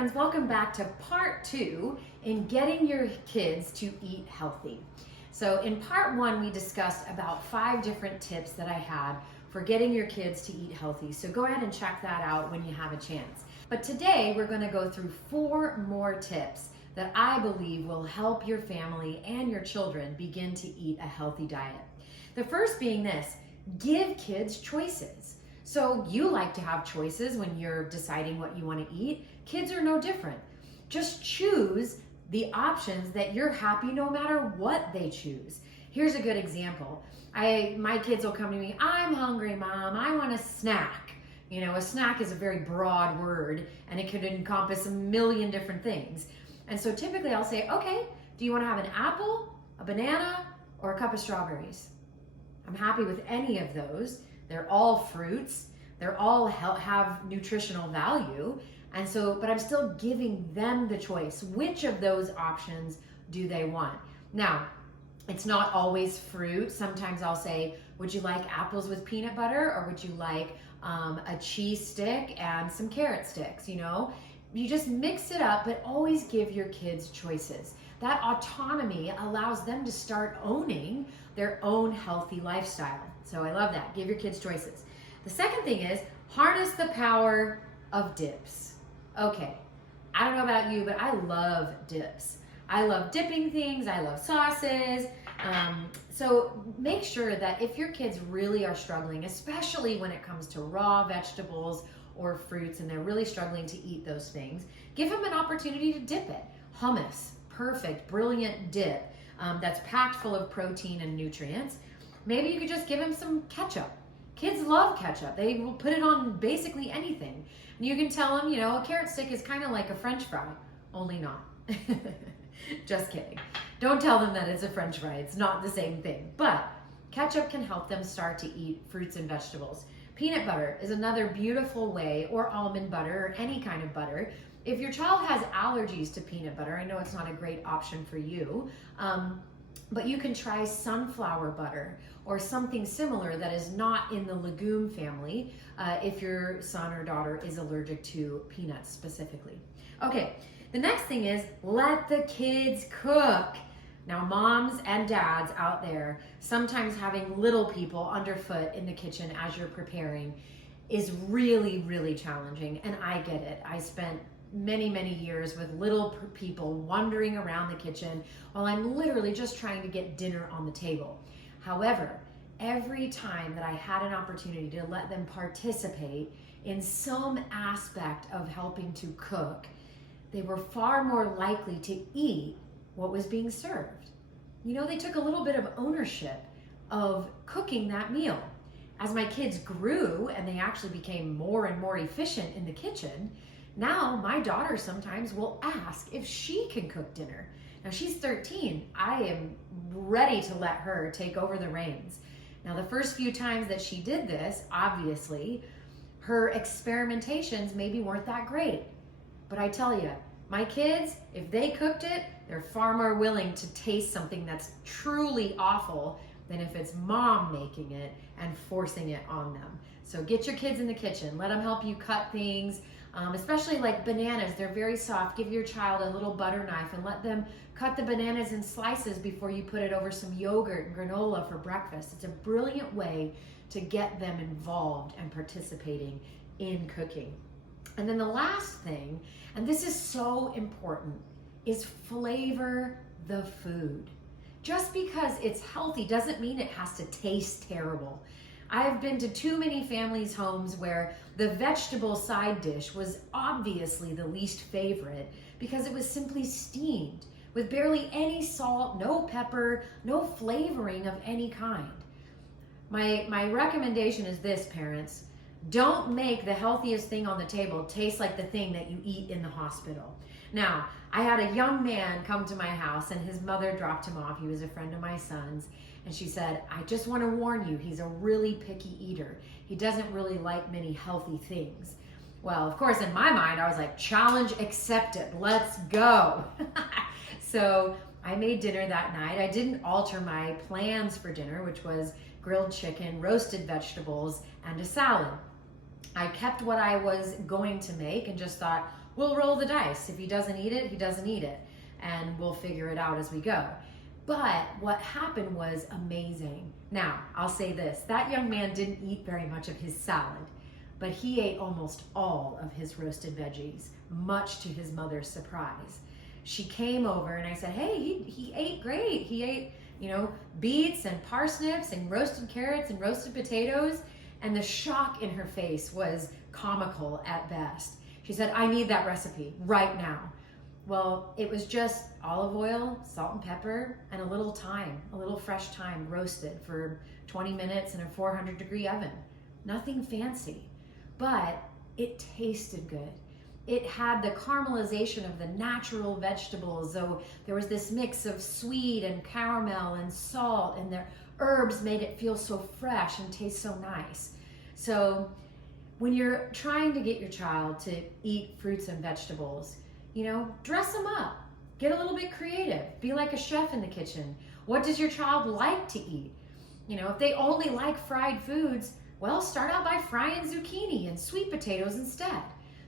friends, welcome back to part 2 in getting your kids to eat healthy. So in part 1, we discussed about 5 different tips that I had for getting your kids to eat healthy. So go ahead and check that out when you have a chance. But today we're going to go through 4 more tips that I believe will help your family and your children begin to eat a healthy diet. The first being this: give kids choices. So you like to have choices when you're deciding what you want to eat. Kids are no different. Just choose the options that you're happy no matter what they choose. Here's a good example. My kids will come to me, "I'm hungry, Mom. I want a snack." You know, a snack is a very broad word and it could encompass a million different things. And so typically I'll say, "Okay, do you want to have an apple, a banana, or a cup of strawberries?" I'm happy with any of those. They're all fruits. They're all have nutritional value. And so, but I'm still giving them the choice. Which of those options do they want? Now, it's not always fruit. Sometimes I'll say, "Would you like apples with peanut butter, or would you like a cheese stick and some carrot sticks?" You know, you just mix it up, but always give your kids choices. That autonomy allows them to start owning their own healthy lifestyle. So I love that. Give your kids choices. The second thing is harness the power of dips. Okay, I don't know about you, but I love dips. I love dipping things. I love sauces. So make sure that if your kids really are struggling, especially when it comes to raw vegetables or fruits, and they're really struggling to eat those things, give them an opportunity to dip it. Hummus, perfect, brilliant dip that's packed full of protein and nutrients. Maybe you could just give them some ketchup. Kids love ketchup. They will put it on basically anything. And you can tell them, you know, a carrot stick is kind of like a French fry, only not. Just kidding. Don't tell them that it's a French fry. It's not the same thing. But ketchup can help them start to eat fruits and vegetables. Peanut butter is another beautiful way, or almond butter, or any kind of butter. If your child has allergies to peanut butter, I know it's not a great option for you, but you can try sunflower butter or something similar that is not in the legume family if your son or daughter is allergic to peanuts specifically. Okay, the next thing is let the kids cook. Now, moms and dads out there, sometimes having little people underfoot in the kitchen as you're preparing is really, really challenging, and I get it. I spent many years with little people wandering around the kitchen while I'm literally just trying to get dinner on the table. However, every time that I had an opportunity to let them participate in some aspect of helping to cook, they were far more likely to eat what was being served. You know, they took a little bit of ownership of cooking that meal. As my kids grew and they actually became more and more efficient in the kitchen, now my daughter sometimes will ask if she can cook dinner. Now she's 13. I am ready to let her take over the reins. Now the first few times that she did this, obviously, her experimentations maybe weren't that great. But I tell you, my kids, if they cooked it, they're far more willing to taste something that's truly awful than if it's mom making it and forcing it on them. So get your kids in the kitchen. Let them help you cut things. Especially like bananas, they're very soft. Give your child a little butter knife and let them cut the bananas in slices before you put it over some yogurt and granola for breakfast. It's a brilliant way to get them involved and participating in cooking. And then the last thing, and this is so important, is flavor the food. Just because it's healthy doesn't mean it has to taste terrible. I've been to too many families' homes where the vegetable side dish was obviously the least favorite because it was simply steamed with barely any salt, no pepper, no flavoring of any kind. My recommendation is this, parents: don't make the healthiest thing on the table taste like the thing that you eat in the hospital. Now, I had a young man come to my house and his mother dropped him off. He was a friend of my son's. And she said, "I just want to warn you, he's a really picky eater. He doesn't really like many healthy things." Well, of course, in my mind, I was like, challenge accepted. Let's go. So I made dinner that night. I didn't alter my plans for dinner, which was grilled chicken, roasted vegetables, and a salad. I kept what I was going to make and just thought, we'll roll the dice. If he doesn't eat it, he doesn't eat it. And we'll figure it out as we go. But what happened was amazing. Now, I'll say this, that young man didn't eat very much of his salad, but he ate almost all of his roasted veggies, much to his mother's surprise. She came over and I said, hey, he ate great. He ate, beets and parsnips and roasted carrots and roasted potatoes. And the shock in her face was comical at best. She said, I need that recipe right now. Well, it was just olive oil, salt and pepper, and a little thyme, a little fresh thyme roasted for 20 minutes in a 400-degree oven. Nothing fancy, but it tasted good. It had the caramelization of the natural vegetables, so there was this mix of sweet and caramel and salt, and the herbs made it feel so fresh and taste so nice. So when you're trying to get your child to eat fruits and vegetables, dress them up. Get a little bit creative. Be like a chef in the kitchen. What does your child like to eat? If they only like fried foods, well, start out by frying zucchini and sweet potatoes instead.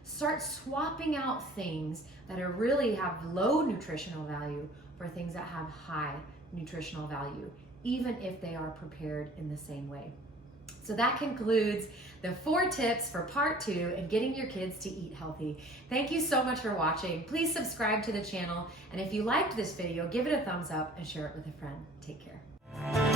Start swapping out things that really have low nutritional value for things that have high nutritional value, even if they are prepared in the same way. So that concludes the 4 tips for part 2 in getting your kids to eat healthy. Thank you so much for watching. Please subscribe to the channel. And if you liked this video, give it a thumbs up and share it with a friend. Take care.